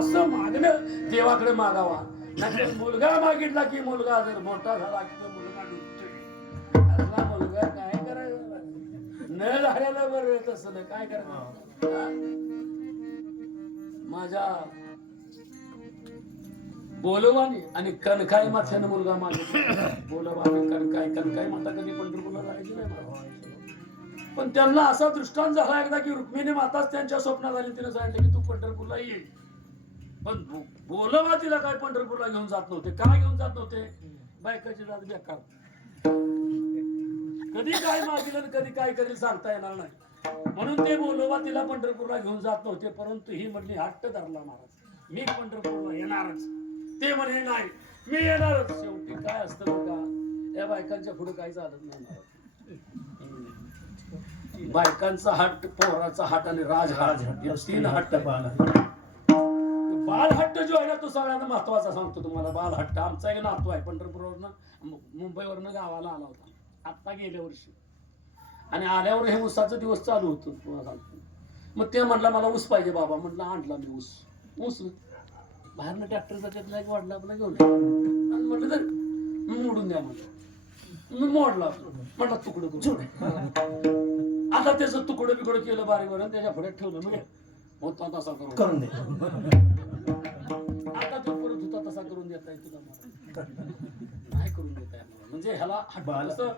असं मागणं देवाकडे मागावा. मुलगा मागितला की मुलगा जर मोठा झाला की तो मुलगा डुबतोय मुलगा काय करायचं? न झालेलं बरं तसं. काय करायचं? माझ्या बोलवानी आणि कणकाई माथ्यानं मुलगा मागितला. बोलवानी कणकाई कणकाई माता कधी पंढरपूरला जायची नाही मला. पण त्यांना असा दृष्टांत झाला एकदा की रुक्मिणी माताच त्यांच्या स्वप्नात आली. तिने सांगितलं की तू पंढरपूरला ये. पण बोलवा तिला काय पंढरपूरला घेऊन जात नव्हते. का घेऊन जात नव्हते? बायकाची जात बेकार कधी काय मागेल कधी काय करेल सांगता येणार नाही. म्हणून ते बोलवा तिला पंढरपूरला घेऊन जात नव्हते परंतु ही म्हटली हट्ट धरला महाराज. मी पंढरपूरला येणारच. ते म्हणे नाही मी येणारच. शेवटी काय असतं का या बायकांच्या पुढे काही चालत नाही महाराज. बायकांचा हट्ट पोराचा हट आणि राजहाट या तीन हट्ट पाहणार हट्ट जो आहे ना तो सगळ्यांना महत्त्वाचा सांगतो तुम्हाला. बाल हट्ट आमचा एक नातू आहे पंढरपूरवरनं मुंबईवरनं गावाला आला होता. आत्ता गेल्या वर्षी. आणि आल्यावर हे ऊसाचं दिवस चालू होतं तुम्हाला सांगतो. मग ते म्हटलं मला ऊस पाहिजे बाबा. म्हटलं आणला मी ऊस. ऊस? बाहेरनं ट्रॅक्टरचा त्यातला एक वाढला आपला घेऊन आणि म्हटलं तर मोडून द्या म्हटलं. मी मोडला. म्हटलं तुकडं करून आता त्याचं तुकडं बिकडं केलं बारीक वरून त्याच्या पुढे ठेवलं. म्हणजे होता तसा करून. करून दे. म्हणजे ह्याला तसं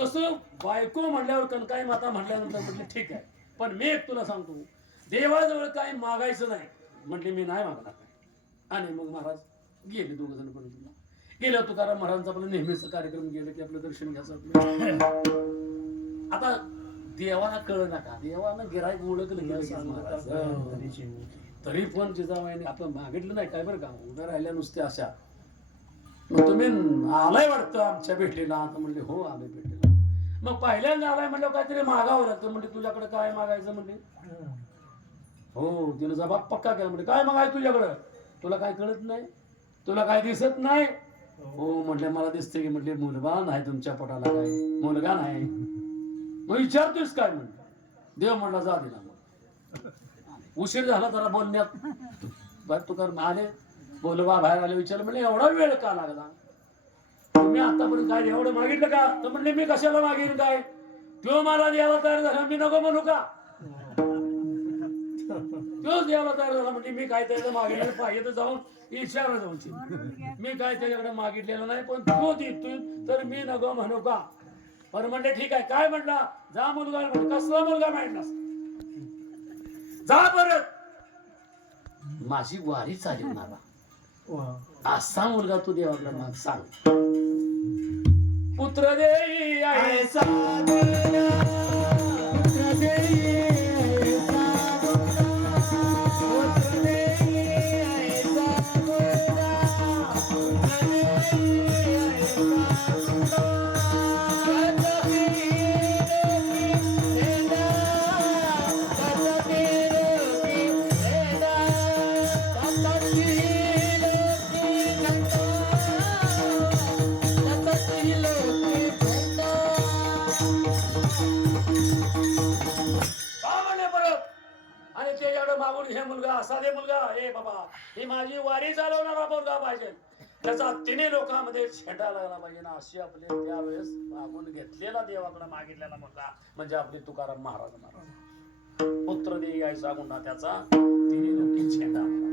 तसं बायको म्हणल्यावर कणकाई माता म्हटल्यानंतर म्हटले ठीक आहे. पण मी एक तुला सांगतो. देवाजवळ काही मागायचं नाही. म्हटले मी नाही मागणार. काय आणि मग महाराज गेले दोघ जण पंढरपूरला गेल्या तुकाराम महाराजांचा आपलं नेहमीच कार्यक्रम गेलं की आपलं दर्शन घ्यायचं आता देवाला कळ नका. देवानं गिरायक ओळखलं तरी पण जिजाबाईने आपण मागितलं नाही काय बरं का? उभ्या राहिल्या नुसत्या अशा. मग तुम्ही आलाय वाटतं आमच्या भेटीला? आता म्हणले हो आलोय भेटीला. मग पहिल्यांदा आलाय म्हणलं काहीतरी मागावं लागतं म्हणजे तुझ्याकडे काय मागायचं म्हणजे हो तिने जबाब पक्का केला. म्हणजे काय मागाय तुझ्याकडं? तुला काय कळत नाही? तुला काय दिसत नाही? हो म्हटले मला दिसते की म्हटले मुलगा नाही तुमच्या पोटाला काय? मुलगा नाही. मग विचारतोयस काय म्हणलं देव म्हणला जा दिला मग उशीर झाला जरा बोलण्यात. बर तू कर आले बोलवा बाहेर आले विचारलं म्हणजे एवढा वेळ का लागला? तुम्ही आतापर्यंत काय एवढं मागितलं का? तर म्हणले मी कशाला मागेन काय? तो मला द्यायला तयार झाला मी नको म्हणू का? तोच द्यायला तयार झाला म्हणजे मी काय त्याचं मागितलं पाहिजे तर जाऊन इशारा जाऊन मी काय त्याच्याकडे मागितलेलं नाही पण तो देतोय तर मी नको म्हणू का? पण म्हणले ठीक आहे. काय म्हटला? जा मुलगा म्हटलं कसला मुलगा माहितलास जा परत. माझी वारी चालवणारा असा मुलगा तू देवाकडे माग सांग. पुत्र देई दिला, का म्हणले परत. आणि त्याच्याकडे मागून हे मुलगा असा दे मुलगा. हे बाबा ही माझी वारी चालवणारा मुलगा पाहिजे. त्याचा तिन्ही लोकांमध्ये छेटा लागला पाहिजे ना अशी आपले त्यावेळेस मागून घेतलेला देवाकडे मागितलेला मुलगा म्हणजे आपले तुकाराम महाराज महाराज. पुत्र दे यायचा गुन्हा त्याचा तिन्ही लोकी छेटा.